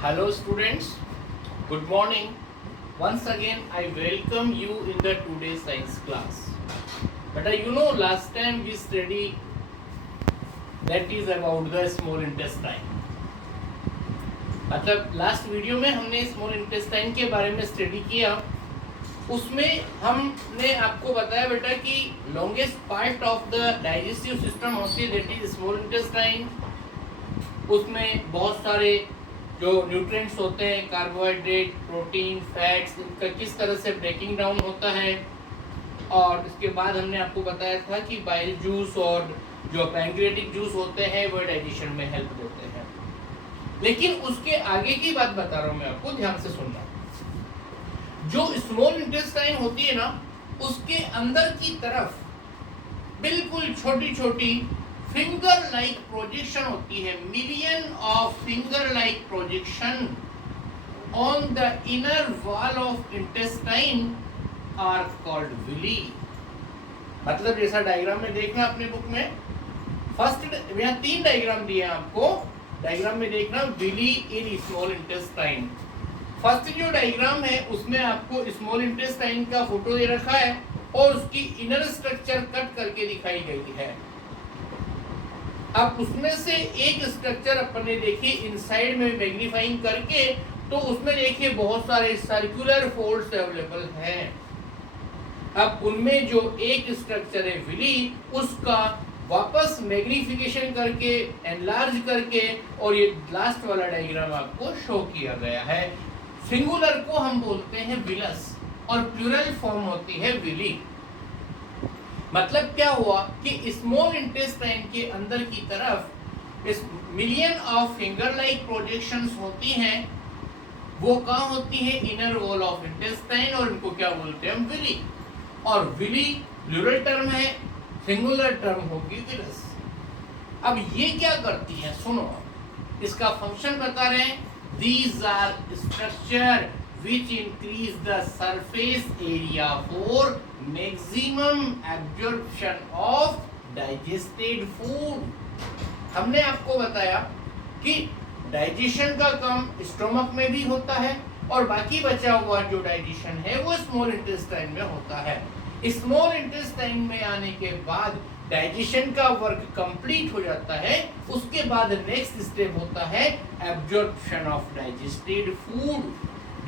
Hello students, good morning. Once again I welcome you in the today's science class. But last time we studied that is about the small intestine. मतलब last video में हमने small intestine के बारे में study किया. उसमें हमने आपको बताया बेटा कि longest part of the digestive system होती है दैट इज स्मॉल इंटेस्टाइन. उसमें बहुत सारे जो न्यूट्रिएंट्स होते हैं, कार्बोहाइड्रेट, प्रोटीन, फैट्स, इनका किस तरह से ब्रेकिंग डाउन होता है. और इसके बाद हमने आपको बताया था कि बाइल जूस और जो पैंक्रियाटिक जूस होते हैं वो डाइजेशन में हेल्प देते हैं. लेकिन उसके आगे की बात बता रहा हूँ मैं आपको, ध्यान से सुनना. जो स्मॉल इंटेस्टाइन होती है ना, उसके अंदर की तरफ बिल्कुल छोटी छोटी फिंगर लाइक प्रोजेक्शन होती है. Million of finger like projection on the inner wall of intestine are called villi. मतलब जैसा डायग्राम में देखना अपने बुक में, फर्स्ट यहाँ 3 डायग्राम दिए हैं आपको. डायग्राम में देखना villi in small intestine. First जो डायग्राम है उसमें आपको स्मॉल इंटेस्टाइन का फोटो दे रखा है और उसकी इनर स्ट्रक्चर कट करके दिखाई गई है. अब उसमें से एक स्ट्रक्चर अपन ने देखी इनसाइड में मैग्नीफाइंग करके, तो उसमें देखिए बहुत सारे सर्कुलर फोल्ड्स अवेलेबल हैं. अब उनमें जो एक स्ट्रक्चर है विली, उसका वापस मैग्निफिकेशन करके, एनलार्ज करके, और ये लास्ट वाला डायग्राम आपको शो किया गया है. सिंगुलर को हम बोलते हैं विलस और प्लूरल फॉर्म होती है विली. मतलब क्या हुआ कि स्मॉल इंटेस्टाइन के अंदर की तरफ इस million of finger like projections होती हैं. वो कहाँ होती है? इनर वॉल ऑफ इंटेस्टाइन, और इनको क्या बोलते हैं? विली. और विली प्लूरल टर्म है, सिंगुलर टर्म होगी विलस. अब ये क्या करती है? सुनो, इसका फंक्शन बता रहे हैं. These are structure which increase the surface area for maximum absorption of digested food. हमने आपको बताया कि डाइजेशन का काम स्टोमक में भी होता है और बाकी बचा हुआ जो डाइजेशन है वो स्मॉल इंटेस्टाइन में होता है. स्मॉल इंटेस्टाइन में आने के बाद डाइजेशन का वर्क कंप्लीट हो जाता है. उसके बाद नेक्स्ट स्टेप होता है एब्जॉर्प्शन ऑफ डाइजेस्टेड फूड.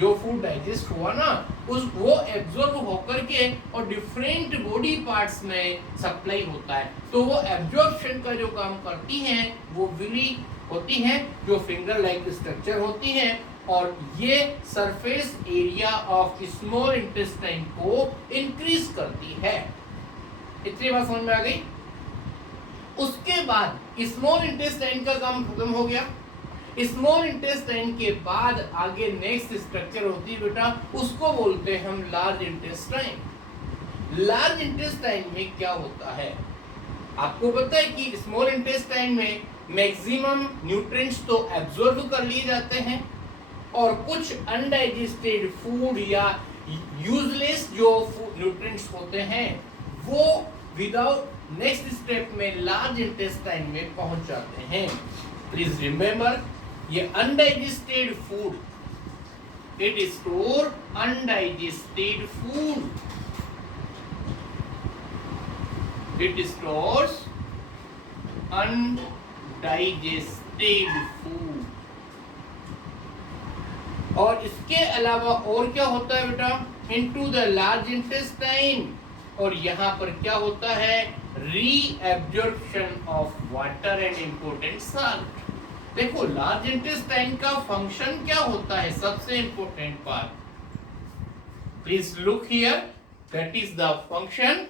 जो फूड डाइजेस्ट हुआ ना, वो एब्जॉर्ब होकर के और डिफरेंट बॉडी पार्ट्स में सप्लाई होता है. तो वो एब्जॉर्प्शन का जो काम करती हैं वो विली होती हैं, जो फिंगर लाइक स्ट्रक्चर होती हैं, और ये surface area of small intestine को इंक्रीज करती है. इतनी बात समझ में आ गई. उसके बाद स्मॉल इंटेस्टाइन का काम खत्म हो गया. स्मॉल इंटेस्टाइन के बाद आगे नेक्स्ट स्ट्रक्चर होती है बेटा, उसको बोलते हैं हम लार्ज इंटेस्टाइन. लार्ज इंटेस्टाइन में क्या होता है? आपको पता है कि स्मॉल इंटेस्टाइन में मैक्सिमम न्यूट्रिएंट्स तो एब्जॉर्ब कर लिए जाते हैं, और कुछ अनडाइजेस्टेड फूड या यूजलेस जो न्यूट्रिएंट्स होते हैं वो विदाउट नेक्स्ट स्टेप में लार्ज इंटेस्टाइन में पहुंच जाते हैं. प्लीज रिमेंबर, ये undigested food, it store undigested food, it stores undigested food. और इसके अलावा और क्या होता है बेटा? Into the large intestine. और यहाँ पर क्या होता है? Reabsorption of water and important salt. देखो लार्ज इंटेस्टाइन का फंक्शन क्या होता है? सबसे important part, please look here, that is the function